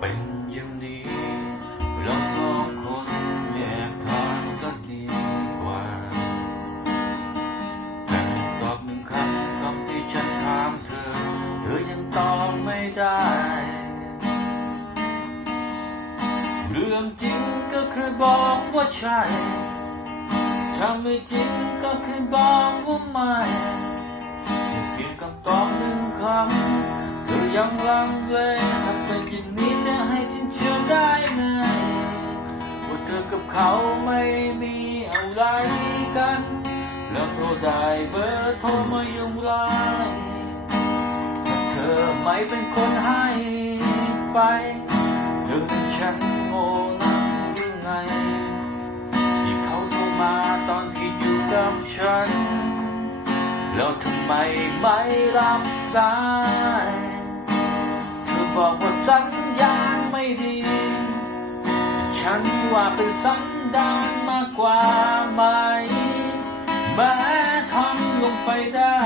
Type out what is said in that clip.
เป็นอย่างนี้เราสองคนแยกทางก็ดีกว่าแต่ตอบหนึ่งคำคำที่ฉันถามเธอ เธอยังตอบไม่ได้ เรื่องจริงก็คือบอกว่าใช่ถ้าไม่จริงก็คือบอกว่าไม่เพียงคำตอบหนึ่งคำเธอยังลังเลถ้าเป็นอย่างนี้ เขาไม่มีอะไรกัน แล้วก็ได้เบอร์โทรมาอย่งไรเธอไม่เป็นคนให้ไปหรือฉันโง่นักหรือไง ที่เขาโทรมาตอนที่อยู่กับฉัน แล้วทำไมไม่รับสาย เธอบอกว่าสัญ ฉันว่าเป็นสันดานมากกว่าไหมแม้ทำลงไปได้